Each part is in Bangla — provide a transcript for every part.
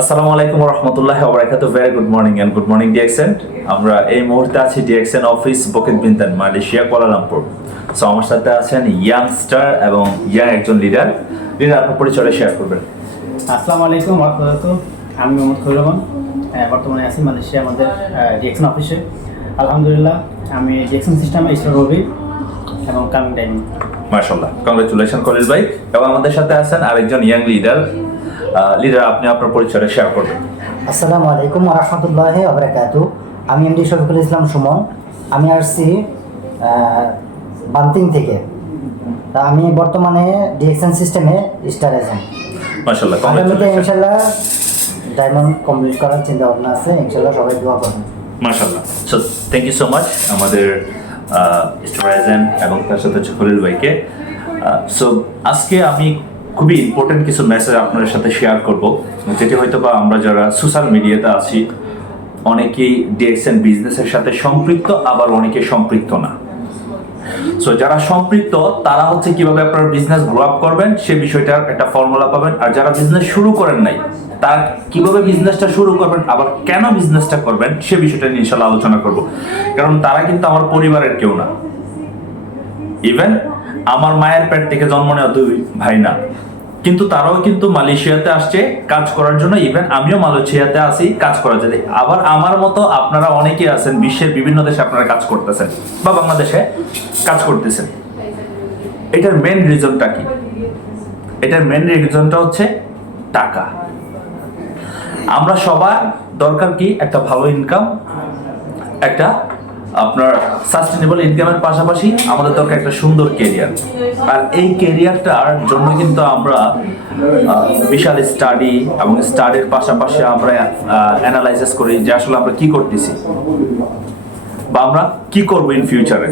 আসসালামু আলাইকুম ওয়া রাহমাতুল্লাহি ওয়া বারাকাতুহু। Very good morning and good morning DXN. আমরা এই মুহূর্তে আছি DXN office Bukit Bintan, Malaysia, Kuala Lumpur. So আমার সাথে আছেন ইয়াংস্টার এবং ইয়াং একজন লিডার। আপনার পরিচয়টা শেয়ার করবেন। আসসালামু আলাইকুম ওয়া রাহমাতুল্লাহ। আমি মোহাম্মদ খৈরুর রহমান, বর্তমানে আছি মালয়েশিয়া আমাদের ডিএক্সএন অফিসে। আলহামদুলিল্লাহ, আমি ডিএক্সএন সিস্টেমে স্টার রবি এবং কামিং টাইম। মাশাআল্লাহ, কংগ্রেচুলেশন খলিল ভাই। এবং আমাদের সাথে আছেন আরেকজন ইয়াং লিডার। আপনি আপনার পরিচয়টা শেয়ার করবেন। আসসালামু আলাইকুম ওয়া রাহমাতুল্লাহি ওয়া বারাকাতুহু। আমি এমডি শফিকুল ইসলাম সুমন। আমি আসছি বান্তিং থেকে। তা আমি বর্তমানে ডিএক্সএন সিস্টেমে স্টার এজেন্ট। মাশাআল্লাহ, আগামীতে ইনশাআল্লাহ ডায়মন্ড কমপ্লিট করার চিন্তা ভাবনা আছে। ইনশাআল্লাহ সবাই দোয়া করবেন। মাশাআল্লাহ। So thank you so much আমাদের স্টার এজেন্ট এবং তার সাথে হচ্ছে খলিল ভাইকে। সো আজকে আমি খুবই ইম্পর্টেন্ট কিছু মেসেজ আপনাদের সাথে শেয়ার করব, যেটি হয়তো বা আমরা যারা সোশ্যাল মিডিয়াতে আছি অনেকেই ডিএক্সএন বিজনেসের সাথে সম্পৃক্ত, আবার অনেকে সম্পৃক্ত না। সো যারা সম্পৃক্ত তারা হচ্ছে কিভাবে আপনার বিজনেস গ্রো আপ করবেন সে বিষয়টার একটা ফর্মুলা পাবেন, আর যারা বিজনেস শুরু করেন নাই তার কিভাবে বিজনেসটা শুরু করবেন, আবার কেন বিজনেসটা করবেন সে বিষয়টা নিয়ে ইনশাআল্লাহ আলোচনা করব। কারণ তারা কিন্তু আমার পরিবারের কেউ না, ইভেন আমার মায়ের পেট থেকে জন্ম নেওয়া দুই ভাই না, কিন্তু তারাও কিন্তু মালয়েশিয়াতে আসছে কাজ করার জন্য। ইভেন আমিও মালয়েশিয়াতে আছি কাজ করার জন্য। আবার আমার মতো আপনারা অনেকেই আছেন বিশ্বের বিভিন্ন দেশে আপনারা কাজ করতেছেন বা বাংলাদেশে কাজ করতেছেন। এটার মেন রিজনটা কি? এটার মেন রিজনটা হচ্ছে টাকা। আমরা সবার দরকার কি? একটা ভালো ইনকাম, একটা আপনার সাস্টেনেবল ইনকামের পাশাপাশি আমাদের দরকার একটা সুন্দর কেরিয়ার। আর এই কেরিয়ারটার জন্য কিন্তু আমরা বিশাল স্টাডি এবং স্টাডির পাশাপাশি আমরা অ্যানালাইসিস করি যে আসলে আমরা কি করতেছি বা আমরা কি করবো ইন ফিউচারে।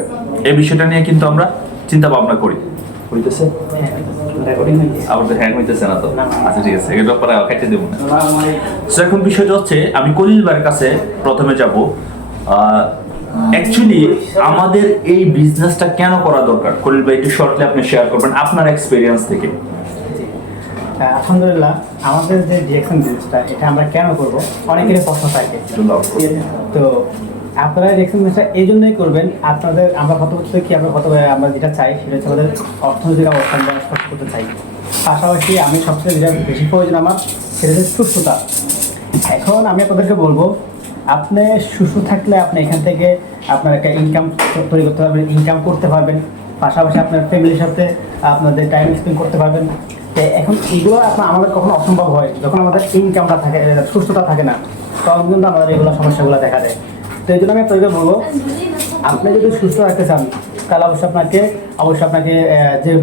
এই বিষয়টা নিয়ে কিন্তু আমরা চিন্তা ভাবনা করি। হইতেছে আবার তো হ্যাং হইতেছে না তো? আচ্ছা ঠিক আছে, এটা পরে কেটে দেবো না। সো এখন বিষয়টা হচ্ছে আমি খলিল ভাইয়ের কাছে প্রথমে যাব। অ্যাকচুয়ালি আমাদের এই বিজনেসটা কেন করা দরকার খলিল ভাই, একটু শর্টলি আপনি শেয়ার করবেন আপনার এক্সপেরিয়েন্স থেকে। আলহামদুলিল্লাহ, আমাদের যে ডিএক্সএন বিজনেসটা এটা আমরা কেন করব অনেকেরই প্রশ্ন থাকে। তো আপনারা ডিএক্সএন বিজনেসটা এই জন্যই করবেন, আপনাদের আমরা আমরা যেটা চাই সেটা হচ্ছে আমাদের অর্থনৈতিক অবস্থান করতে চাই। পাশাপাশি আমি সবচেয়ে যেটা বেশি প্রয়োজন আমার সেটা হচ্ছে সুস্থতা। এখন আমি আপনাদেরকে বলবো, আপনি সুস্থ থাকলে আপনি এখান থেকে আপনার একটা ইনকাম তৈরি করতে পারবেন, ইনকাম করতে পারবেন, পাশাপাশি আপনার ফ্যামিলির সাথে আপনাদের টাইম স্পেন্ড করতে পারবেন। তো এখন এগুলো আমাদের কখনো অসম্ভব হয় যখন আমাদের ইনকামটা থাকে, সুস্থতা থাকে না, তখন কিন্তু আমাদের এগুলো সমস্যাগুলো দেখা দেয়। তো এই জন্য আমি আপনাকে বলবো, আপনি যদি সুস্থ রাখতে চান তাহলে অবশ্যই আপনাকে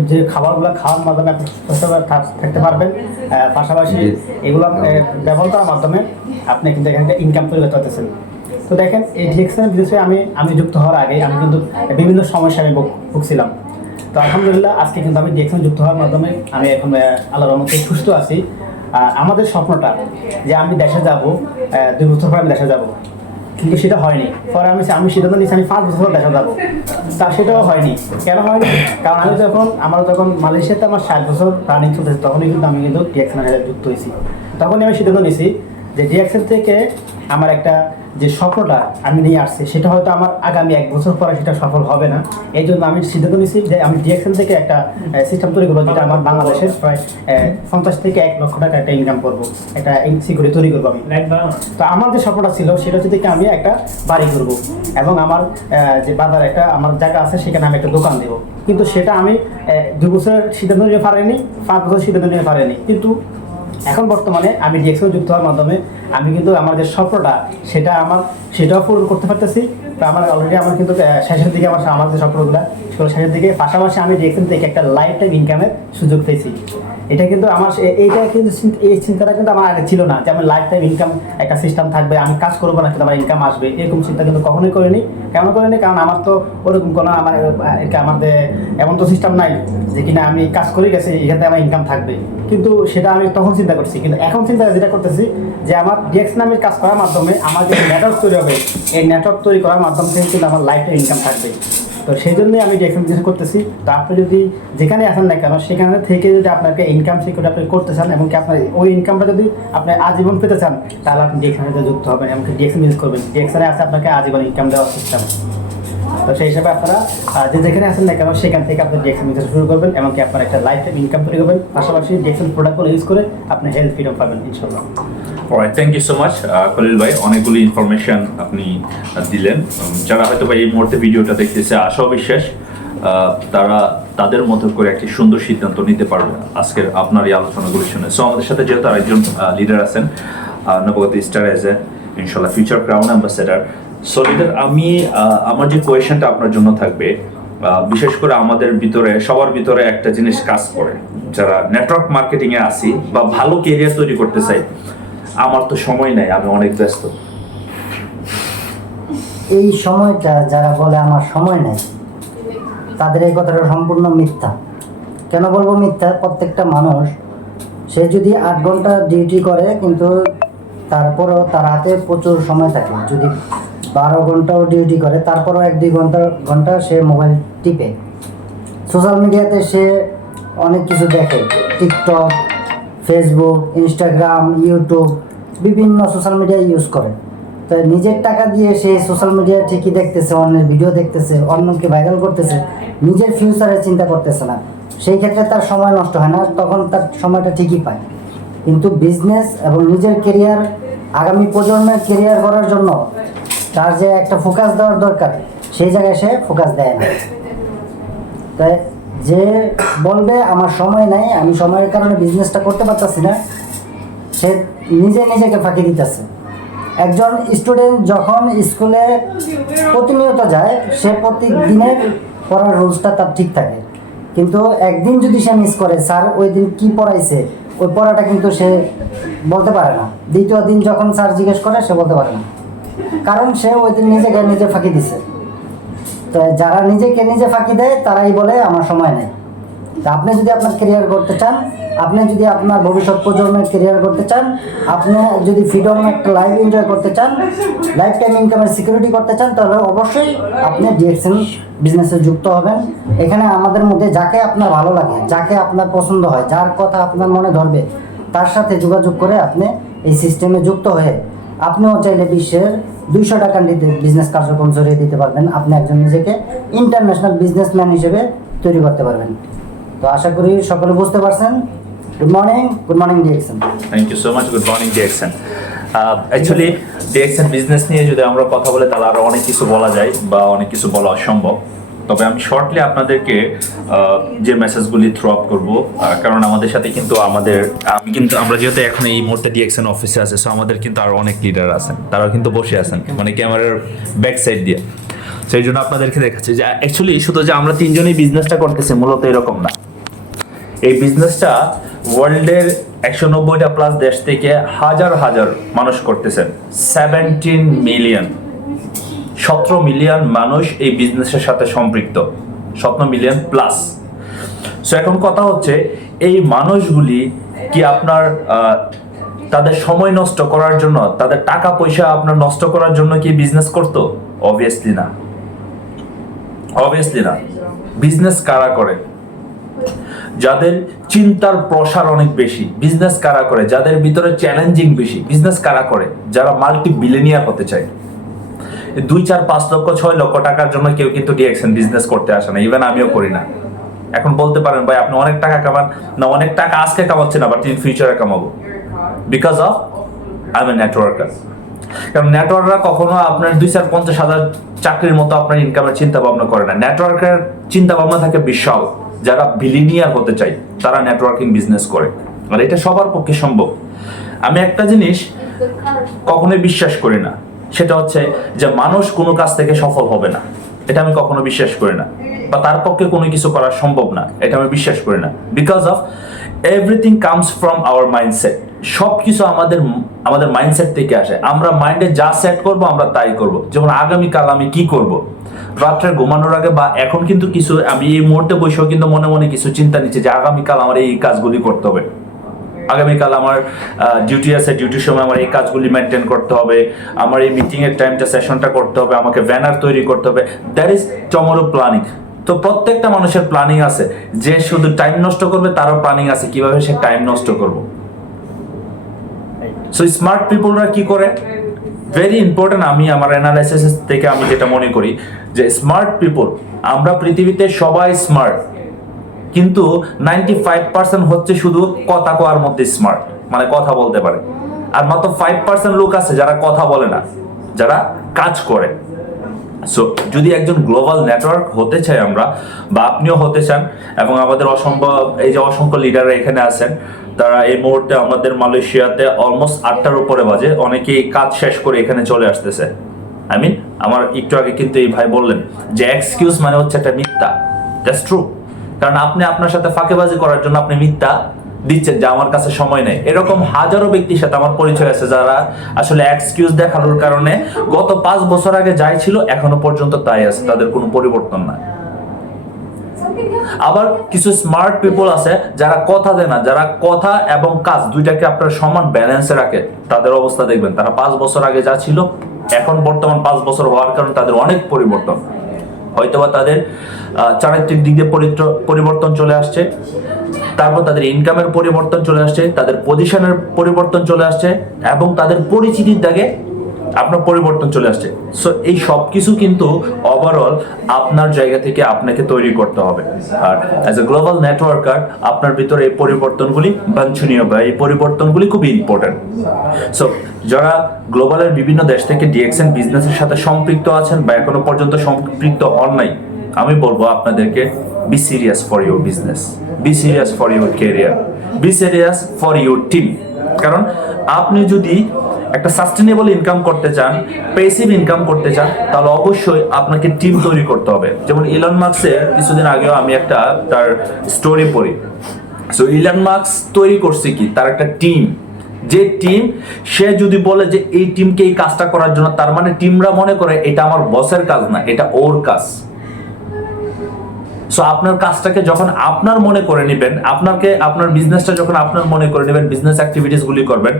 যে খাবারগুলো খাওয়ার মাধ্যমে আপনি সুস্থভাবে থাকতে পারবেন, পাশাপাশি এগুলো ব্যবহার করার মাধ্যমে আপনি কিন্তু এখানে ইনকাম তৈরি করতে পারতেছেন। তো দেখেন, এই ডিএক্সএন বিজনেসে আমি যুক্ত হওয়ার আগে আমি কিন্তু বিভিন্ন সমস্যা আমি ভুগছিলাম। তো আলহামদুলিল্লাহ আজকে কিন্তু আমি ডিএক্সএন যুক্ত হওয়ার মাধ্যমে আমি এখন আল্লাহর রহমতে সুস্থ আছি। আমাদের স্বপ্নটা যে আমি দেশে যাব, 2 বছর পর আমি দেশে যাব, কিন্তু সেটা হয়নি। পরে আমি সিদ্ধান্ত নিয়েছি আমি 5 বছর দেশে যাবো, তা সেটাও হয়নি। কেন হয়নি? কারণ আমার যখন মালয়েশিয়াতে আমার 7 বছর রানিং চলতেছে তখনই কিন্তু আমি ডিএক্সএন যুক্ত হয়েছি। তখনই আমি সিদ্ধান্ত নিয়েছি যে ডিএক্সএন থেকে আমার একটা যে স্বপ্নটা আমি নিয়ে আসছি সেটা হয়তো আমার আগামী 1 বছর পরে সেটা সফল হবে না। এই জন্য আমি সিদ্ধান্ত নিয়েছি যে আমি ডিএক্সএন থেকে একটা সিস্টেম তৈরি করবো, যেটা আমার বাংলাদেশের প্রায় 50 থেকে 1 লক্ষ টাকা একটা ইনকাম করবো, একটা সিকিউরিটি তৈরি করবো আমি। তো আমার যে স্বপ্নটা ছিল সেটা হচ্ছে থেকে আমি একটা বাড়ি করবো এবং আমার যে বাজার একটা আমার জায়গা আছে সেখানে আমি একটা দোকান দেবো। কিন্তু সেটা আমি 2 বছরের সিদ্ধান্ত নিতে পারিনি, 5 বছর সিদ্ধান্ত নিতে পারিনি। কিন্তু এখন বর্তমানে আমি ডিএক্সএন যুক্ত হওয়ার মাধ্যমে আমি কিন্তু আমার যে স্বপ্নটা সেটাও পূরণ করতে পারতেছি। তো আমার অলরেডি আমার কিন্তু শেষের দিকে আমার যে স্বপ্নগুলো সেগুলো শেষের দিকে, পাশাপাশি আমি ডিএক্সএন থেকে একটা লাইফ টাইম ইনকামের সুযোগ পেয়েছি। এটা কিন্তু এই চিন্তাটা কিন্তু আমার আগে ছিল না যে আমার লাইফ টাইম ইনকাম একটা সিস্টেম থাকবে, আমি কাজ করবো না কিন্তু আমার ইনকাম আসবে, এরকম চিন্তা কিন্তু কখনোই করিনি। কেন করিনি? কারণ আমার তো ওরকম কোনো আমাদের এমন তো সিস্টেম নাই যে কিনা আমি কাজ করে গেছি এখান থেকে আমার ইনকাম থাকবে। কিন্তু সেটা আমি তখন চিন্তা করছি, কিন্তু এখন চিন্তা যেটা করতেছি যে আমার ডিএক্সএন নামের কাজ করার মাধ্যমে আমার যে নেটওয়ার্ক তৈরি হবে, এই নেটওয়ার্ক তৈরি করার মাধ্যমে কিন্তু আমার লাইফ টাইম ইনকাম থাকবে। তো সেই জন্যই আমি ডিএক্সএন বিজনেস করতেছি। তো আপনি যদি যেখানে আসেন না কেন সেখানে থেকে যদি আপনাকে ইনকাম সিকিউরিটি আপনি করতে চান এবং কি আপনার ওই ইনকামটা যদি আপনি আজীবন পেতে চান তাহলে আপনি ডিএক্সএনের সাথে যুক্ত হবেন এবং ডিএক্সএন বিজনেস করবেন। ডিএক্সএনে আছে আপনাকে আজীবন ইনকাম দেওয়ার সিস্টেম। তো সেই হিসাবে আপনারা যে যেখানে আসেন না কেন সেখান থেকে আপনি ডিএক্সএন বিজনেস শুরু করবেন এবং কি আপনার একটা লাইফ টাইম ইনকাম তৈরি করবেন, পাশাপাশি ডিএক্সএন প্রোডাক্টগুলো ইউজ করে আপনি হেলথ ফ্রিডম পাবেন ইনশাল্লাহ। Alright, thank you so much Khalil ভাই, অনেকগুলি ইনফরমেশন আপনি দিলেন। যারা হয়তো বা এই মুহূর্তে ভিডিওটা দেখতেছে, আশা বিশ্বাস তারা তাদের মতো করে একটি সুন্দর সিদ্ধান্ত নিতে পারবে আজকের আপনার এই আলোচনাগুলি শুনে। সো আমাদের সাথে যেহেতু আরেকজন লিডার আছেন, নবগত স্টার এজ এ ইনশাল্লাহ future crown ambassador. So leader, আমি আমার যে কোয়েশনটা আপনার জন্য থাকবে, বিশেষ করে আমাদের ভিতরে সবার ভিতরে একটা জিনিস কাজ করে, যারা নেটওয়ার্ক মার্কেটিংয়ে আসি বা ভালো কেরিয়ার তৈরি করতে চাই, আমার তো সময় নাই, আমি অনেক ব্যস্ত। এই সময়টা যারা বলে আমার সময় নেই, তাদের এই কথাটা সম্পূর্ণ মিথ্যা। কেন বলবো মিথ্যা? প্রত্যেকটা মানুষ সে যদি 8 ঘন্টা ডিউটি করে কিন্তু তারপরেও তার হাতে প্রচুর সময় থাকে। যদি 12 ঘন্টাও ডিউটি করে তারপরেও 1-2 ঘন্টা সে মোবাইল টিপে। সোশ্যাল মিডিয়াতে সে অনেক কিছু দেখে, টিকটক, ফেসবুক, ইনস্টাগ্রাম, ইউটিউব, বিভিন্ন সোশ্যাল মিডিয়া ইউজ করে। তো নিজের টাকা দিয়ে সে সোশ্যাল মিডিয়া ঠিকই দেখতেছে, অন্যের ভিডিও দেখতেছে, অন্যকে ভাইরাল করতেছে, নিজের ফিউচারের চিন্তা করতেছে না। সেই ক্ষেত্রে তার সময় নষ্ট হয় না, তখন তার সময়টা ঠিকই পায়। কিন্তু বিজনেস এবং নিজের কেরিয়ার, আগামী প্রজন্মের কেরিয়ার করার জন্য তার যে একটা ফোকাস দেওয়ার দরকার, সেই জায়গায় সে ফোকাস দেয় না। তাই যে বলবে আমার সময় নাই, আমি সময়ের কারণে বিজনেসটা করতে পারতেছি না, সে নিজেকে ফাঁকি দিতেছে। একজন স্টুডেন্ট যখন স্কুলে প্রতিনিয়ত যায়, সে প্রতিদিনের পড়ার রুলসটা তার ঠিক থাকে, কিন্তু একদিন যদি সে মিস করে, স্যার ওই দিন কী পড়াইছে, ওই পড়াটা কিন্তু সে বলতে পারে না। দ্বিতীয় দিন যখন স্যার জিজ্ঞেস করে, সে বলতে পারে না, কারণ সে ওই দিন নিজে ফাঁকি দিছে। তো যারা নিজেকে নিজে ফাঁকি দেয় তারাই বলে আমার সময় নেই। তা আপনি যদি আপনার কেরিয়ার করতে চান, আপনি যদি আপনার ভবিষ্যৎ প্রজন্মের কেরিয়ার করতে চান, আপনি যদি ফ্রিডম একটা লাইফ এনজয় করতে চান, লাইফ টাইম ইনকামের সিকিউরিটি করতে চান, তাহলে অবশ্যই আপনি ডিএক্সএন বিজনেসে যুক্ত হবেন। এখানে আমাদের মধ্যে যাকে আপনার ভালো লাগে, যাকে আপনার পছন্দ হয়, যার কথা আপনার মনে ধরবে, তার সাথে যোগাযোগ করে আপনি এই সিস্টেমে যুক্ত হয়ে আপনিও চাইলে বিশ্বের 200 টাকার বিজনেস কার্যক্রম জড়িয়ে দিতে পারবেন। আপনি একজন নিজেকে ইন্টারন্যাশনাল বিজনেসম্যান হিসেবে তৈরি করতে পারবেন। তো আশা করি সকলে বুঝতে পারছেন। Good morning DXN. Thank you so much, good morning DXN. Actually DXN business নিয়ে যদি আমরা কথা বলে তাহলে আরও অনেক কিছু বলা যায় বা অনেক কিছু বলা অসম্ভব। তবে আমি শর্টলি আপনাদেরকে যে মেসেজগুলি থ্রো আপ করবো, কারণ আমাদের সাথে কিন্তু আমরা যেহেতু এখন এই মুহূর্তে ডিএক্সএন অফিসে আছে, সো আমাদের কিন্তু আরও অনেক লিডার আছেন, তারাও কিন্তু বসে আছেন মানে ক্যামেরার ব্যাক সাইড দিয়ে। সেই জন্য আপনাদেরকে দেখাচ্ছি যে অ্যাকচুয়ালি শুধু যে আমরা তিনজনই বিজনেসটা করতেছি মূলত এরকম না। এই বিজনেসটা ওয়ার্ল্ডের 190টা প্লাস দেশ থেকে হাজার মানুষ করতেছেন। 17 মিলিয়ন মানুষ এই বিজনেসের সাথে সম্পৃক্ত, 17 মিলিয়ন প্লাস। সো এখন কথা হচ্ছে, এই মানুষগুলি কি আপনার তাদের সময় নষ্ট করার জন্য, তাদের টাকা পয়সা আপনার নষ্ট করার জন্য কি বিজনেস করতো? অবভিয়াসলি না। বিজনেস কারা করে? যাদের চিন্তার প্রসার অনেক বেশি। বিজনেস কারা করে? যাদের ভিতরে চ্যালেঞ্জিং বেশি। বিজনেস কারা করে? যারা মাল্টি বিলিয়নিয়ার হতে চায়। 2, 4, 5 লক্ষ 6 লক্ষ টাকার জন্য কেউ কিন্তু ডিএক্সএন বিজনেস করতে আসে না। ইভেন আমিও করি না। এখন বলতে পারেন ভাই আপনি অনেক টাকা কামান না, অনেক টাকা আজকে কামাচ্ছেন আবার ইন ফিউচারে কামাবো, because of I am a networker. কারণ নেটওয়ার্করা কখনো আপনার 2, 4, 50 হাজার চাকরির মতো আপনার ইনকামের চিন্তা ভাবনা করে না। নেটওয়ার্কের চিন্তা ভাবনা থাকে বিশাল। যারা বিলিনিয়ার হতে চায় তারা নেটওয়ার্কিং বিজনেস করে, আর এটা সবার পক্ষে সম্ভব। আমি একটা জিনিস কখনোই বিশ্বাস করি না, সেটা হচ্ছে যে মানুষ কোনো কাজ থেকে সফল হবে না। এটা আমি কখনো বিশ্বাস করি না, বা তার পক্ষে কোনো কিছু করা সম্ভব না, এটা আমি বিশ্বাস করি না। Because of everything comes from our mindset. সব কিছু আমাদের মাইন্ডসেট থেকে আসে। আমরা মাইন্ডে যা সেট করব আমরা তাই করব। যেমন আগামীকাল আমি কি করব, রাত্রে ঘুমানোর আগে বা এখন কিন্তু আমি এই মুহূর্তে বসেও কিন্তু মনে মনে কিছু চিন্তা নিচ্ছি যে আগামীকাল আমার এই কাজগুলি করতে হবে। আগামীকাল আমার ডিউটি আছে, ডিউটির সময় আমার এই কাজগুলি মেনটেন করতে হবে, আমার এই মিটিংয়ের টাইমটা সেশনটা করতে হবে, আমাকে ব্যানার তৈরি করতে হবে। That is tomorrow planning. তো প্রত্যেকটা মানুষের প্ল্যানিং আছে। যে শুধু টাইম নষ্ট করবে তারও প্ল্যানিং আছে কিভাবে সে টাইম নষ্ট করবে। সো স্মার্ট পিপলরা কি করে, ভেরি ইম্পর্টেন্ট। আমি আমার অ্যানালাইসিস থেকে আমি যেটা মনে করি যে স্মার্ট পিপল, আমরা পৃথিবীতে সবাই স্মার্ট, কিন্তু 95% হচ্ছে শুধু কথা কওয়ার মধ্যে স্মার্ট, মানে কথা বলতে পারে। আর মাত্র 5% লোক আছে যারা কথা বলে না, যারা কাজ করে। সো যদি একজন গ্লোবাল নেটওয়ার্ক হতে চাই আমরা, বা আপনিও হতে চান, এবং আমাদের অসংখ্য লিডাররা এখানে আছেন, তারা এই মুহূর্তে আমাদের মালয়েশিয়াতে অলমোস্ট 8টার উপরে বাজে, অনেকেই কাজ শেষ করে এখানে চলে আসতেছে। আমার একটু আগে কিন্তু এই ভাই বললেন যে এক্সকিউজ মানে হচ্ছে একটা মিথ্যা। That's true. কারণ আপনি আপনার সাথে ফাঁকেবাজি করার জন্য আপনি মিথ্যা দিচ্ছেন যে আমার কাছে সময় নেই। এরকম হাজারো ব্যক্তির সাথে আমার পরিচয় আছে যারা আসলে এক্সকিউজ দেখানোর কারণে গত 5 বছর আগে যাই ছিল এখনো পর্যন্ত তাই আছে, তাদের কোনো পরিবর্তন নাই। আবার কিছু স্মার্ট পিপল আছে যারা কথা দেয় না, যারা কথা এবং কাজ দুইটাকে আপনার সমান ব্যালেন্সে রাখে। তাদের অবস্থা দেখবেন, তারা 5 বছর আগে যা ছিল এখন বর্তমান 5 বছর হওয়ার কারণে তাদের অনেক পরিবর্তন। হয়তোবা তাদের চারিত্রিক দিক দিয়ে পরিবর্তন চলে আসছে, তারপর তাদের ইনকামের পরিবর্তন চলে আসছে, তাদের পজিশনের পরিবর্তন চলে আসছে, এবং তাদের পরিচিতির দাগে আপনার পরিবর্তন চলে আসছে। সো এই সব কিছু কিন্তু ওভারঅল আপনার জায়গা থেকে আপনাকে তৈরি করতে হবে। আর অ্যাজ এ গ্লোবাল নেটওয়ার্কার আপনার ভিতরে এই পরিবর্তনগুলি বাঞ্ছনীয়, বা এই পরিবর্তনগুলি খুবই ইম্পর্টেন্ট। সো যারা গ্লোবালের বিভিন্ন দেশ থেকে ডিএক্সএন বিজনেসের সাথে সম্পৃক্ত আছেন বা এখনো পর্যন্ত সম্পৃক্ত হন নাই, আমি বলবো আপনাদেরকে be serious for your business, be serious for your career, be serious for your team. কারণ আপনি যদি একটা সাস্টেনেবল ইনকাম করতে চান, প্যাসিভ ইনকাম করতে চান, তাহলে অবশ্যই আপনাকে টিম তৈরি করতে হবে। যেমন ইলন মাস্কের কিছুদিন আগেও আমি একটা তার স্টোরি পড়ি। সো ইলন মাস্ক তৈরি করছে কি, তার একটা টিম। যে টিম, সে যদি বলে যে এই টিমকে এই কাজটা করার জন্য, তার মানে টিমরা মনে করে এটা আমার বসের কাজ না, এটা ওর কাজ। সো আপনার কাজটাকে যখন আপনার মনে করে নেবেন, আপনার বিজনেসটা যখন আপনার মনে করে নেবেন, বিজনেস অ্যাক্টিভিটিস গুলি করবেন,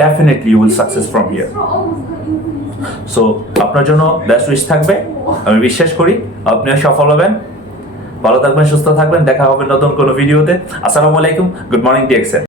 definitely you will success from here. So আপনার জন্য বেস্ট উইশ থাকবে, আমি বিশ্বাস করি আপনিও সফল হবেন। ভালো থাকবেন, সুস্থ থাকবেন, দেখা হবে নতুন কোনো ভিডিওতে। আসসালামু আলাইকুম, গুড মর্নিং ডিএক্সএন।